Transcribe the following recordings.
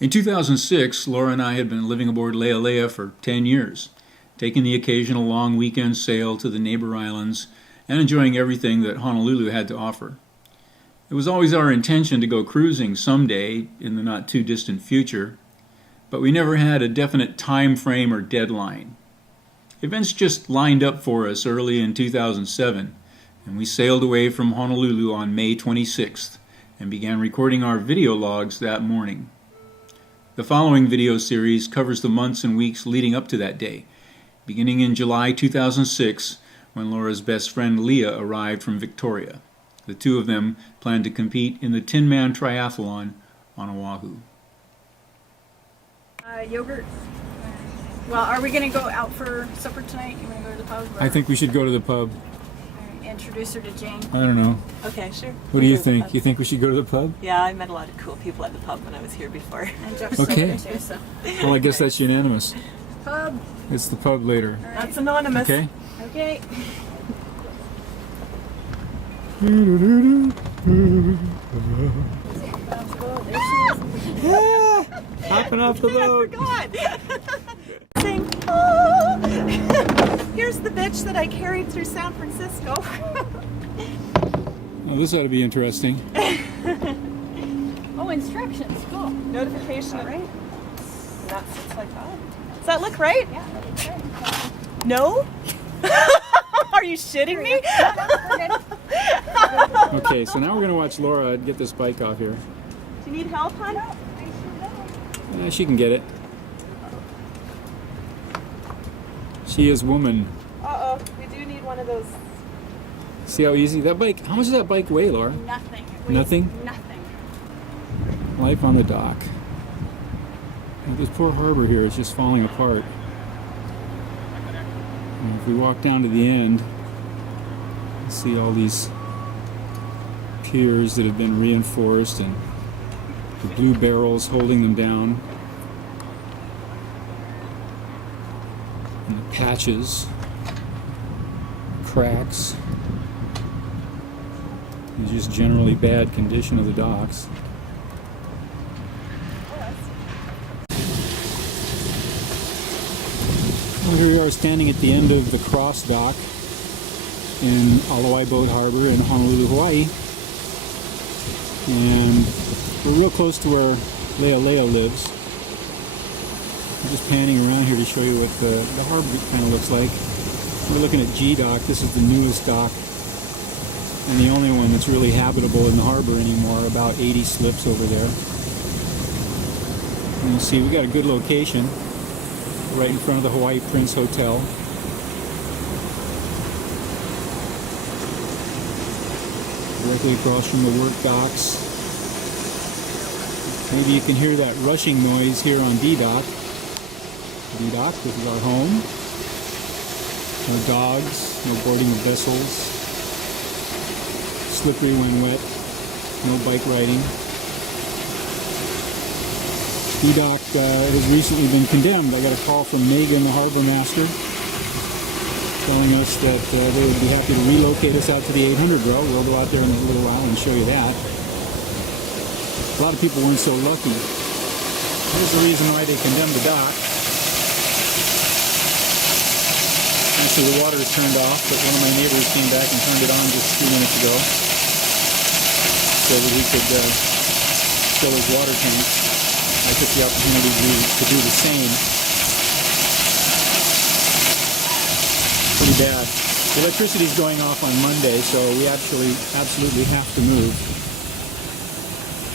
In 2006, Laura and I had been living aboard Lealea for 10 years, taking the occasional long weekend sail to the neighbor islands and enjoying everything that Honolulu had to offer. It was always our intention to go cruising someday in the not too distant future, but we never had a definite time frame or deadline. Events just lined up for us early in 2007, and we sailed away from Honolulu on May 26th and began recording our video logs that morning. The following video series covers the months and weeks leading up to that day, beginning in July 2006 when Laura's best friend Leah arrived from Victoria. The two of them planned to compete in the Tin-Man Triathlon on Oahu. Yogurt. Well, are we going to go out for supper tonight? You want to go to the pub? I think we should go to the pub. Introduce her to Jane. I don't know. Okay, sure. What do you think? You think we should go to the pub? Yeah, I met a lot of cool people at the pub when I was here before. And Jeff's Okay. too, so. Well, I guess that's unanimous. Pub. It's the pub later. Right. That's anonymous. Okay? Okay. Hopping off the boat. I forgot. Sing, oh. Here's the bitch that I carried through San Francisco. Well, this ought to be interesting. Oh, instructions. Cool. Notification, right? That's just like that. Does that look right? Yeah, that looks great. No? Are you shitting me? Okay, so now we're going to watch Laura get this bike off here. Do you need help, hon? She can get it. She is woman. Uh-oh, we do need one of those. See how easy that bike? How much does that bike weigh, Laura? Nothing. Nothing? Nothing. Life on the dock. And this poor harbor here is just falling apart. And if we walk down to the end, you see all these piers that have been reinforced and the blue barrels holding them down. And the patches, cracks, and just generally bad condition of the docks. Well, here we are standing at the end of the cross dock in Alawai Boat Harbor in Honolulu, Hawaii. And we're real close to where Lealea lives. I'm just panning around here to show you what the harbor kind of looks like. We're looking at G Dock. This is the newest dock and the only one that's really habitable in the harbor anymore. About 80 slips over there. And you see we got a good location right in front of the Hawaii Prince Hotel. Directly across from the work docks. Maybe you can hear that rushing noise here on D Dock. D Dock, this is our home. No dogs, no boarding of vessels. Slippery when wet. No bike riding. D Dock has recently been condemned. I got a call from Megan, the harbor master, telling us that they would be happy to relocate us out to the 800 row. We'll go out there in a little while and show you that. A lot of people weren't so lucky. Here's the reason why they condemned the dock. Actually, the water is turned off, but one of my neighbors came back and turned it on just a few minutes ago so that he could fill his water tank. I took the opportunity to do the same. Pretty bad. The electricity's going off on Monday, so we absolutely have to move.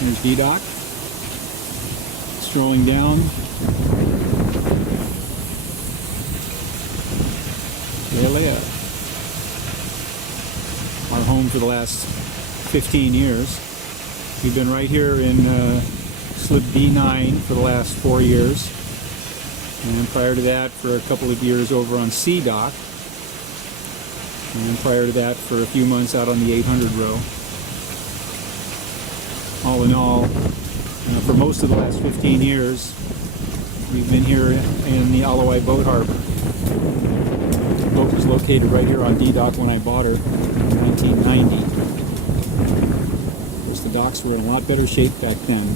There's D-Dock. Strolling down. Lealea. Our home for the last 15 years. We've been right here in slip B9 for the last 4 years. And prior to that for a couple of years over on C Dock. And prior to that for a few months out on the 800 row. All in all, for most of the last 15 years, we've been here in the Alawai Boat Harbor. The boat was located right here on D Dock when I bought her in 1990. Of course, the docks were in a lot better shape back then.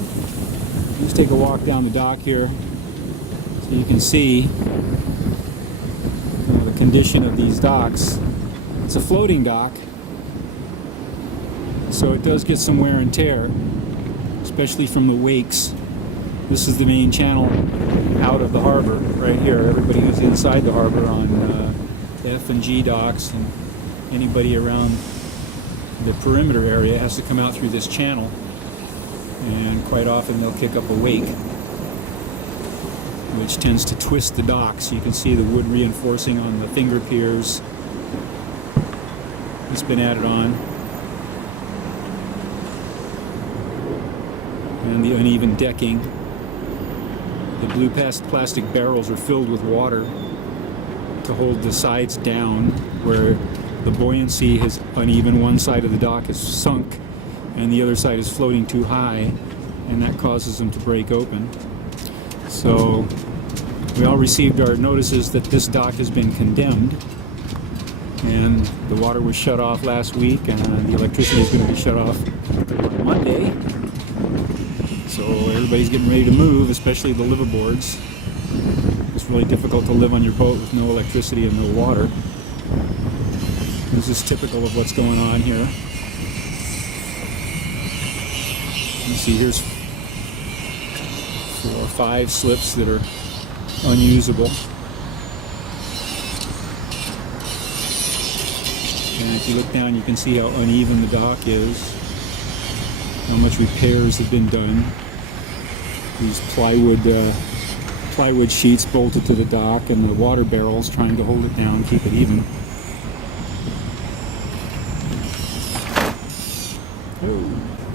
Let's take a walk down the dock here so you can see the condition of these docks. It's a floating dock, so it does get some wear and tear, especially from the wakes. This is the main channel out of the harbor right here. Everybody who's inside the harbor on F and G docks and anybody around the perimeter area has to come out through this channel, and quite often they'll kick up a wake, which tends to twist the dock. So you can see the wood reinforcing on the finger piers. It's been added on, and the uneven decking. The blue plastic barrels are filled with water to hold the sides down, where the buoyancy is uneven. One side of the dock is sunk and the other side is floating too high, and that causes them to break open. So we all received our notices that this dock has been condemned, and the water was shut off last week, and the electricity is going to be shut off on Monday. So everybody's getting ready to move, especially the liveaboards. It's really difficult to live on your boat with no electricity and no water. This is typical of what's going on here. You see here's 4 or 5 slips that are unusable. And if you look down, you can see how uneven the dock is, how much repairs have been done. These plywood sheets bolted to the dock, and the water barrels trying to hold it down, keep it even.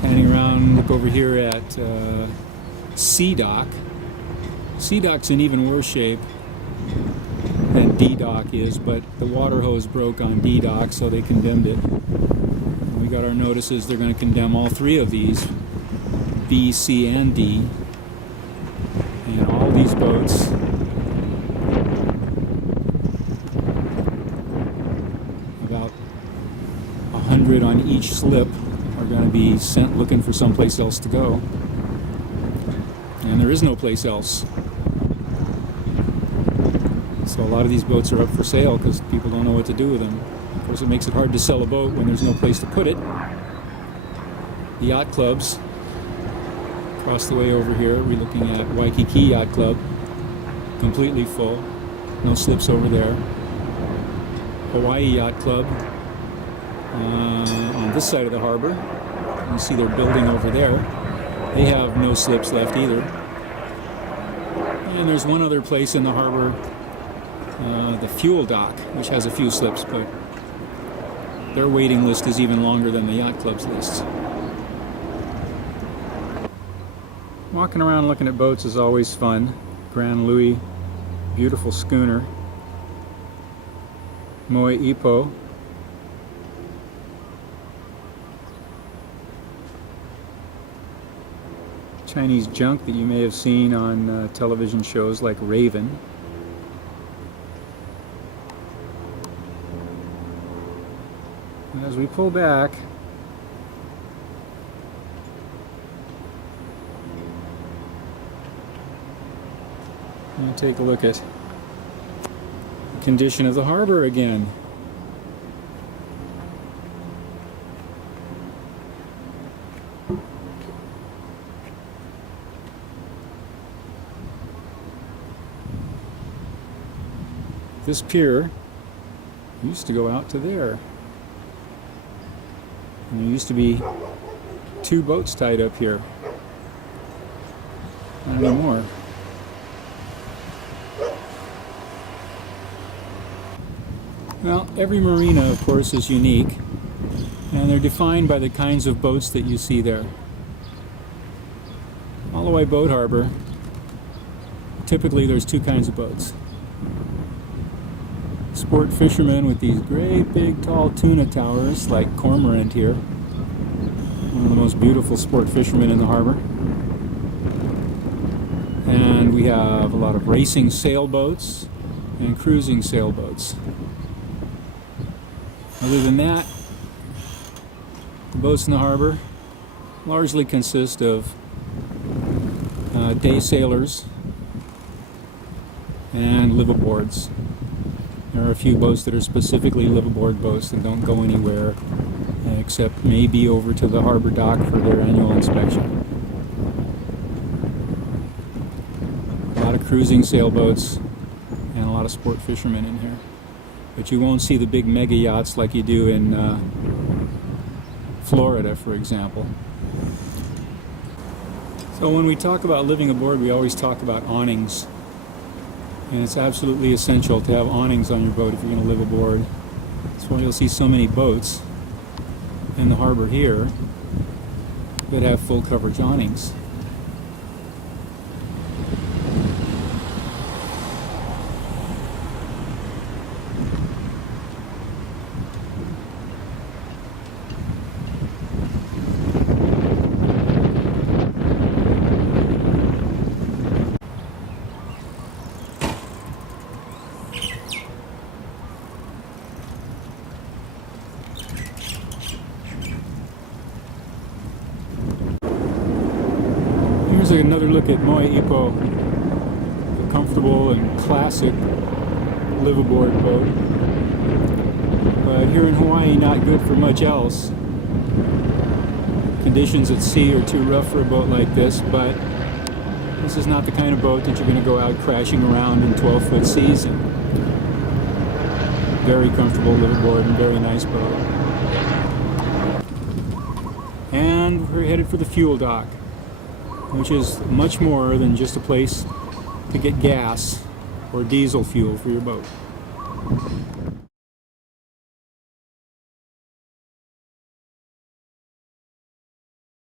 Panning around, look over here at C dock. C dock's in even worse shape than D dock is, but the water hose broke on D dock, so they condemned it. And we got our notices they're going to condemn all 3 of these, B, C, and D. And all these boats about 100 on each slip are going to be sent looking for someplace else to go. And there is no place else. So a lot of these boats are up for sale because people don't know what to do with them. Of course, it makes it hard to sell a boat when there's no place to put it. The yacht clubs across the way over here, we're looking at Waikiki Yacht Club, completely full, no slips over there. Hawaii Yacht Club on this side of the harbor, you see their building over there, they have no slips left either. And there's one other place in the harbor, the fuel dock, which has a few slips, but their waiting list is even longer than the yacht club's list. Walking around looking at boats is always fun. Grand Louis, beautiful schooner. Moe Ipo. Chinese junk that you may have seen on television shows like Raven. And as we pull back, and take a look at the condition of the harbor again. This pier used to go out to there. And there used to be 2 boats tied up here. Not anymore. Well, every marina, of course, is unique, and they're defined by the kinds of boats that you see there. Holloway Boat Harbor, typically there's 2 kinds of boats. Sport fishermen with these great big tall tuna towers like Cormorant here. One of the most beautiful sport fishermen in the harbor. And we have a lot of racing sailboats and cruising sailboats. Other than that, the boats in the harbor largely consist of day sailers and liveaboards. There are a few boats that are specifically liveaboard boats that don't go anywhere except maybe over to the harbor dock for their annual inspection. A lot of cruising sailboats and a lot of sport fishermen in here. But you won't see the big mega yachts like you do in Florida, for example. So when we talk about living aboard, we always talk about awnings. And it's absolutely essential to have awnings on your boat if you're going to live aboard. That's why you'll see so many boats in the harbor here that have full coverage awnings. Here's another look at Moe Ipo, a comfortable and classic live-aboard boat. But here in Hawaii, not good for much else. Conditions at sea are too rough for a boat like this, but this is not the kind of boat that you're going to go out crashing around in 12-foot seas in. Very comfortable live-aboard and very nice boat. And we're headed for the fuel dock, which is much more than just a place to get gas or diesel fuel for your boat.